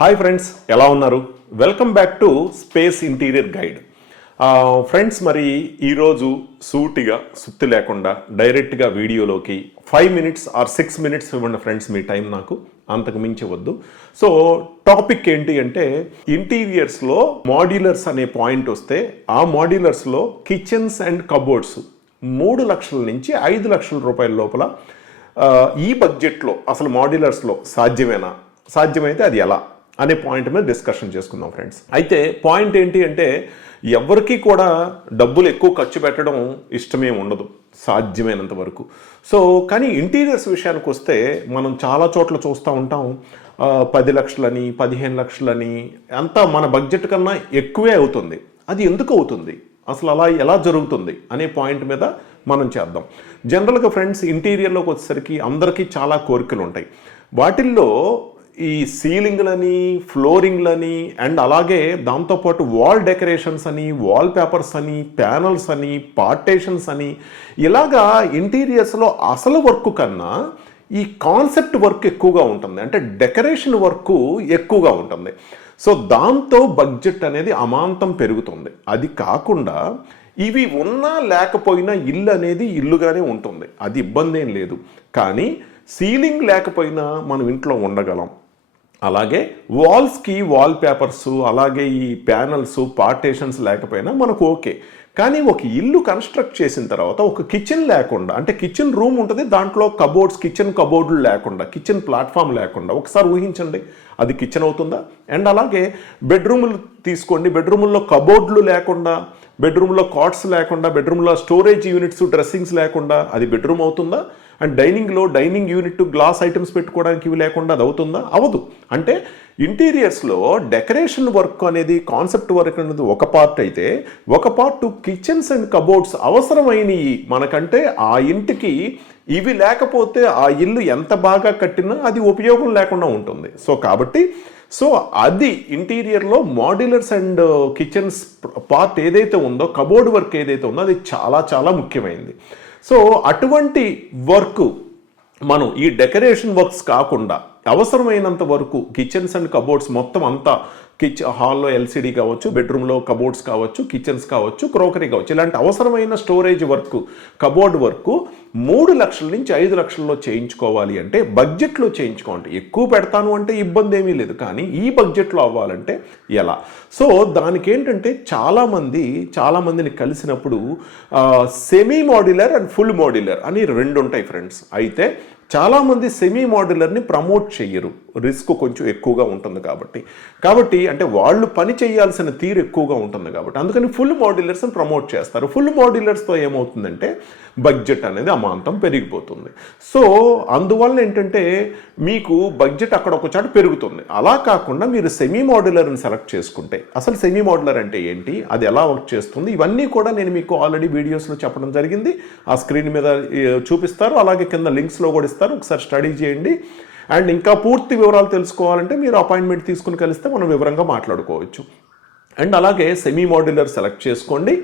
Hi friends, ఎలా ఉన్నారు? Welcome back to space interior guide. Friends, మరి ఈరోజు సూటిగా సుత్తి లేకుండా డైరెక్ట్గా వీడియోలోకి 5 minutes ఆర్ 6 minutes ఇవ్వండి ఫ్రెండ్స్, మీ టైం నాకు అంతకు మించి వద్దు. సో టాపిక్ ఏంటి అంటే, ఇంటీరియర్స్లో మాడ్యులర్స్ అనే పాయింట్ వస్తే ఆ మాడ్యులర్స్లో కిచెన్స్ అండ్ కబోర్డ్స్ 3 లక్షల నుంచి 5 లక్షల రూపాయల లోపల ఈ బడ్జెట్లో అసలు మాడ్యులర్స్లో సాధ్యమేనా, సాధ్యమైతే అది ఎలా అనే పాయింట్ మీద డిస్కషన్ చేసుకుందాం ఫ్రెండ్స్. అయితే పాయింట్ ఏంటి అంటే, ఎవరికి కూడా డబ్బులు ఎక్కువ ఖర్చు పెట్టడం ఇష్టమే ఉండదు సాధ్యమైనంత వరకు. సో కానీ ఇంటీరియర్స్ విషయానికి వస్తే మనం చాలా చోట్ల చూస్తూ ఉంటాం, 10 లక్షలని 15 లక్షలని, అంతా మన బడ్జెట్ కన్నా ఎక్కువే అవుతుంది. అది ఎందుకు అవుతుంది, అసలు అలా ఎలా జరుగుతుంది అనే పాయింట్ మీద మనం చేద్దాం. జనరల్గా ఫ్రెండ్స్, ఇంటీరియర్లోకి వచ్చేసరికి అందరికీ చాలా కోరికలు ఉంటాయి. వాటిల్లో ఈ సీలింగ్లని, ఫ్లోరింగ్లని అండ్ అలాగే దాంతోపాటు వాల్ డెకరేషన్స్ అని, వాల్ పేపర్స్ అని, ప్యానల్స్ అని, పార్టేషన్స్ అని, ఇలాగా ఇంటీరియర్స్లో అసలు వర్క్ కన్నా ఈ కాన్సెప్ట్ వర్క్ ఎక్కువగా ఉంటుంది, అంటే డెకరేషన్ వర్క్ ఎక్కువగా ఉంటుంది. సో దాంతో బడ్జెట్ అనేది అమాంతం పెరుగుతుంది. అది కాకుండా ఇవి ఉన్నా లేకపోయినా ఇల్లు అనేది ఇల్లుగానే ఉంటుంది, అది ఇబ్బంది ఏం లేదు. కానీ సీలింగ్ లేకపోయినా మనం ఇంట్లో ఉండగలం. అలాగే వాల్స్కి వాల్ పేపర్స్, అలాగే ఈ ప్యానల్స్, పార్టేషన్స్ లేకపోయినా మనకు ఓకే. కానీ ఒక ఇల్లు కన్స్ట్రక్ట్ చేసిన తర్వాత ఒక కిచెన్ లేకుండా, అంటే కిచెన్ రూమ్ ఉంటుంది, దాంట్లో కబోర్డ్స్, కిచెన్ కబోర్డులు లేకుండా, కిచెన్ ప్లాట్ఫామ్ లేకుండా, ఒకసారి ఊహించండి అది కిచెన్ అవుతుందా? అండ్ అలాగే బెడ్రూములు తీసుకోండి, బెడ్రూముల్లో కబోర్డులు లేకుండా, బెడ్రూమ్లో కాట్స్ లేకుండా, బెడ్రూమ్లో స్టోరేజ్ యూనిట్స్, డ్రెస్సింగ్స్ లేకుండా, అది బెడ్రూమ్ అవుతుందా? And dining unit, glass items పెట్టుకోవడానికి ఇవి లేకుండా అది అవుతుందా? అవదు. అంటే ఇంటీరియర్స్లో డెకరేషన్ వర్క్ అనేది, కాన్సెప్ట్ వర్క్ అనేది ఒక పార్ట్ అయితే, ఒక పార్ట్ కిచెన్స్ అండ్ కబోర్డ్స్ అవసరమైనవి మనకంటే ఆ ఇంటికి ఇవి లేకపోతే ఆ ఇల్లు ఎంత బాగా కట్టినా అది ఉపయోగం లేకుండా ఉంటుంది. సో కాబట్టి అది ఇంటీరియర్లో మాడ్యులర్స్ అండ్ కిచెన్స్ పార్ట్ ఏదైతే ఉందో, కబోర్డ్ వర్క్ ఏదైతే ఉందో, అది చాలా చాలా ముఖ్యమైనది. సో అటువంటి వర్క్ మనం ఈ డెకరేషన్ వర్క్స్ కాకుండా అవసరమైనంత వరకు కిచెన్స్ అండ్ కబోర్డ్స్ మొత్తం అంతా, హాల్లో ఎల్సిడి కావచ్చు, బెడ్రూమ్లో కబోర్డ్స్ కావచ్చు, కిచెన్స్ కావచ్చు, క్రోకరీ కావచ్చు, ఇలాంటి అవసరమైన స్టోరేజ్ వర్క్, కబోర్డ్ వర్క్ 3 లక్షల నుంచి 5 లక్షల్లో చేయించుకోవాలి అంటే బడ్జెట్లో చేయించుకోవాలి. ఎక్కువ పెడతాను అంటే ఇబ్బంది ఏమీ లేదు, కానీ ఈ బడ్జెట్లో అవ్వాలంటే ఎలా? సో దానికి ఏంటంటే, చాలామందిని కలిసినప్పుడు semi modular and full modular అని 2 ఉంటాయి ఫ్రెండ్స్. అయితే చాలామంది సెమీ మాడ్యులర్ని ప్రమోట్ చెయ్యరు, రిస్క్ కొంచెం ఎక్కువగా ఉంటుంది కాబట్టి అంటే వాళ్ళు పని చేయాల్సిన తీరు ఎక్కువగా ఉంటుంది కాబట్టి, అందుకని ఫుల్ మాడ్యులర్స్ని ప్రమోట్ చేస్తారు. ఫుల్ మాడ్యులర్స్తో ఏమవుతుందంటే బడ్జెట్ అనేది అమాంతం పెరిగిపోతుంది. సో అందువల్ల ఏంటంటే మీకు బడ్జెట్ అక్కడ ఒక చోట పెరుగుతుంది. అలా కాకుండా మీరు సెమీ మాడ్యులర్ని సెలెక్ట్ చేసుకుంటే, అసలు సెమీ మాడ్యులర్ అంటే ఏంటి, అది ఎలా వర్క్ చేస్తుంది, ఇవన్నీ కూడా నేను మీకు ఆల్రెడీ వీడియోస్లో చెప్పడం జరిగింది. ఆ స్క్రీన్ మీద చూపిస్తారు, అలాగే కింద లింక్స్లో కూడా ఇస్తారు, ఒకసారి స్టడీ చేయండి. అండ్ ఇంకా పూర్తి వివరాలు తెలుసుకోవాలంటే మీరు అపాయింట్మెంట్ తీసుకుని కలిస్తే మనం వివరంగా మాట్లాడుకోవచ్చు. అండ్ అలాగే సెమీ మాడ్యులర్ సెలెక్ట్ చేసుకోండి.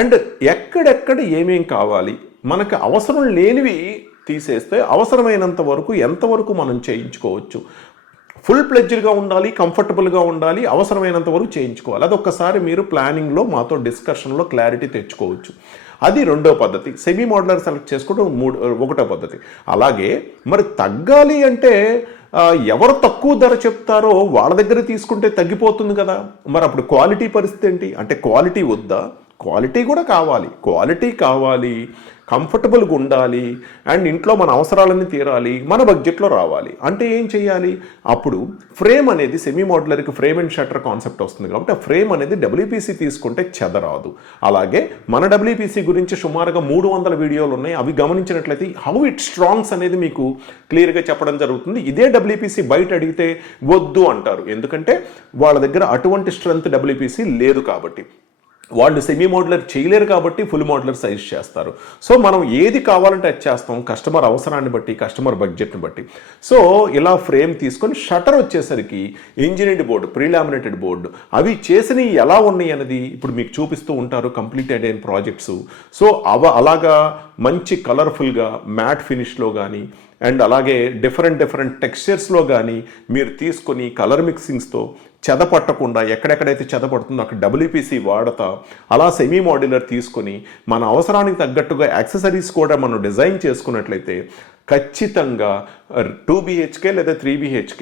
అండ్ ఎక్కడెక్కడ ఏమేం కావాలి, మనకు అవసరం లేనివి తీసేస్తే అవసరమైనంత వరకు ఎంతవరకు మనం చేయించుకోవచ్చు. ఫుల్ ప్లెడ్జ్డ్గా ఉండాలి, కంఫర్టబుల్గా ఉండాలి, అవసరమైనంత వరకు చేయించుకోవాలి. అది ఒక్కసారి మీరు ప్లానింగ్లో మాతో డిస్కషన్లో క్లారిటీ తెచ్చుకోవచ్చు. అది 2వ పద్ధతి. సెమీ మాడ్యులర్ సెలెక్ట్ చేసుకోవడం 1వ పద్ధతి. అలాగే మరి తగ్గాలి అంటే ఎవరు తక్కువ ధర చెప్తారో వాళ్ళ దగ్గర తీసుకుంటే తగ్గిపోతుంది కదా. మరి అప్పుడు క్వాలిటీ పరిస్థితి ఏంటి అంటే, క్వాలిటీ వద్దా? క్వాలిటీ కూడా కావాలి, కంఫర్టబుల్గా ఉండాలి, అండ్ ఇంట్లో మన అవసరాలన్నీ తీరాలి, మన బడ్జెట్లో రావాలి. అంటే ఏం చేయాలి? అప్పుడు ఫ్రేమ్ అనేది, సెమీ మాడ్యులర్కి ఫ్రేమ్ అండ్ షట్టర్ కాన్సెప్ట్ వస్తుంది కాబట్టి ఆ ఫ్రేమ్ అనేది WPC తీసుకుంటే చెదరాదు. అలాగే మన WPC గురించి సుమారుగా 300 వీడియోలు ఉన్నాయి, అవి గమనించినట్లయితే హౌ ఇట్ స్ట్రాంగ్స్ అనేది మీకు క్లియర్గా చెప్పడం జరుగుతుంది. ఇదే WPC బయట అడిగితే వద్దు అంటారు, ఎందుకంటే వాళ్ళ దగ్గర అటువంటి స్ట్రెంగ్త్ WPC లేదు కాబట్టి. వాళ్ళు సెమీ మోడ్యులర్ చేయలేరు కాబట్టి ఫుల్ మోడ్యులర్ సైజ్ చేస్తారు. సో మనం ఏది కావాలంటే అది చేస్తాం, కస్టమర్ అవసరాన్ని బట్టి, కస్టమర్ బడ్జెట్ని బట్టి. సో ఇలా ఫ్రేమ్ తీసుకొని షటర్ వచ్చేసరికి ఇంజనీర్డ్ బోర్డు, ప్రీలామినేటెడ్ బోర్డు, అవి చేసినవి ఎలా ఉన్నాయి అనేది ఇప్పుడు మీకు చూపిస్తూ ఉంటారు కంప్లీటెడ్ అయిన ప్రాజెక్ట్స్. సో అలాగా మంచి కలర్ఫుల్గా మ్యాట్ ఫినిష్లో కానీ అండ్ అలాగే డిఫరెంట్ టెక్స్చర్స్లో కానీ మీరు తీసుకొని కలర్ మిక్సింగ్స్తో చెదపట్టకుండా ఎక్కడెక్కడైతే చెదపడుతుందో అక్కడ 𝗙𝗵𝗱 వాడతా అలా సెమీ మోడ్యులర్ తీసుకొని మన అవసరానికి తగ్గట్టుగా యాక్సెసరీస్ కూడా మనం డిజైన్ చేసుకున్నట్లయితే ఖచ్చితంగా 2 BHK లేదా 3 BHK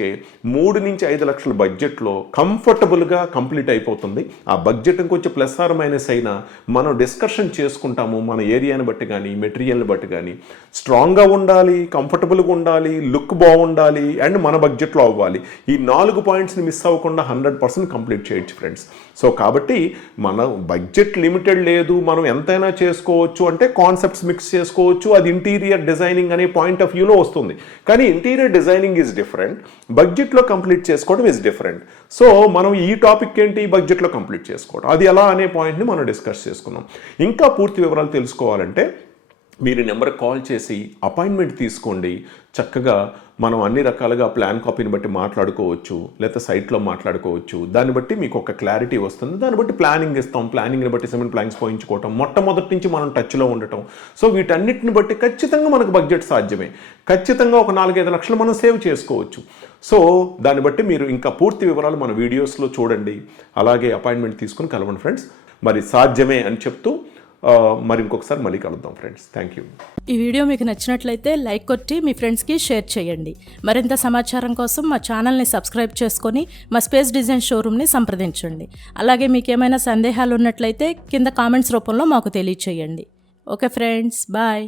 3 నుంచి 5 లక్షల బడ్జెట్లో కంఫర్టబుల్గా కంప్లీట్ అయిపోతుంది. ఆ బడ్జెట్ ఇంకొంచెం ప్లస్ ఆర్ మైనస్ అయినా మనం డిస్కషన్ చేసుకుంటాము. మన ఏరియాని బట్టి కానీ మెటీరియల్ని బట్టి కానీ స్ట్రాంగ్గా ఉండాలి, కంఫర్టబుల్గా ఉండాలి, లుక్ బాగుండాలి అండ్ మన బడ్జెట్లో అవ్వాలి. ఈ 4 పాయింట్స్ని మిస్ అవ్వకుండా 100% కంప్లీట్ చేయొచ్చు ఫ్రెండ్స్. సో కాబట్టి మన బడ్జెట్ లిమిటెడ్ లేదు, మనం ఎంతైనా చేసుకోవచ్చు అంటే కాన్సెప్ట్స్ మిక్స్ చేసుకోవచ్చు. అది ఇంటీరియర్ డిజైనింగ్ అనే పాయింట్ ఆఫ్ వ్యూలో వస్తుంది. కానీ ఇంటీరియర్ డిజైనింగ్ ఈజ్ డిఫరెంట్, బడ్జెట్లో కంప్లీట్ చేసుకోవడం ఈజ్ డిఫరెంట్. సో మనం ఈ టాపిక్ ఏంటి, బడ్జెట్లో కంప్లీట్ చేసుకోవడం, అది ఎలా అనే పాయింట్ని మనం డిస్కస్ చేసుకున్నాం. ఇంకా పూర్తి వివరాలు తెలుసుకోవాలంటే మీరు నెంబర్కి కాల్ చేసి అపాయింట్మెంట్ తీసుకోండి. చక్కగా మనం అన్ని రకాలుగా ప్లాన్ కాపీని బట్టి మాట్లాడుకోవచ్చు, లేదా సైట్లో మాట్లాడుకోవచ్చు. దాన్ని బట్టి మీకు ఒక క్లారిటీ వస్తుంది. దాన్ని బట్టి ప్లానింగ్ ఇస్తాం. ప్లానింగ్ని బట్టి సిమెంట్ ప్లాన్స్ పోయించుకోవటం, మొట్టమొదటి నుంచి మనం టచ్లో ఉండటం. సో వీటన్నిటిని బట్టి ఖచ్చితంగా మనకు బడ్జెట్ సాధ్యమే. ఖచ్చితంగా ఒక 4-5 లక్షలు మనం సేవ్ చేసుకోవచ్చు. సో దాన్ని బట్టి మీరు ఇంకా పూర్తి వివరాలు మన వీడియోస్లో చూడండి. అలాగే అపాయింట్మెంట్ తీసుకుని కలవండి ఫ్రెండ్స్. మరి సాధ్యమే అని చెప్తూ మరి ఇంకొకసారి మళ్ళీ కలుద్దాం ఫ్రెండ్స్. Thank you. ఈ వీడియో మీకు నచ్చినట్లయితే లైక్ కొట్టి మీ ఫ్రెండ్స్కి షేర్ చేయండి. మరింత సమాచారం కోసం మా ఛానల్ని సబ్స్క్రైబ్ చేసుకొని మా స్పేస్ డిజైన్ షోరూమ్ని సంప్రదించండి. అలాగే మీకు ఏమైనా సందేహాలు ఉన్నట్లయితే కింద కామెంట్స్ రూపంలో మాకు తెలియచేయండి. Okay friends, bye.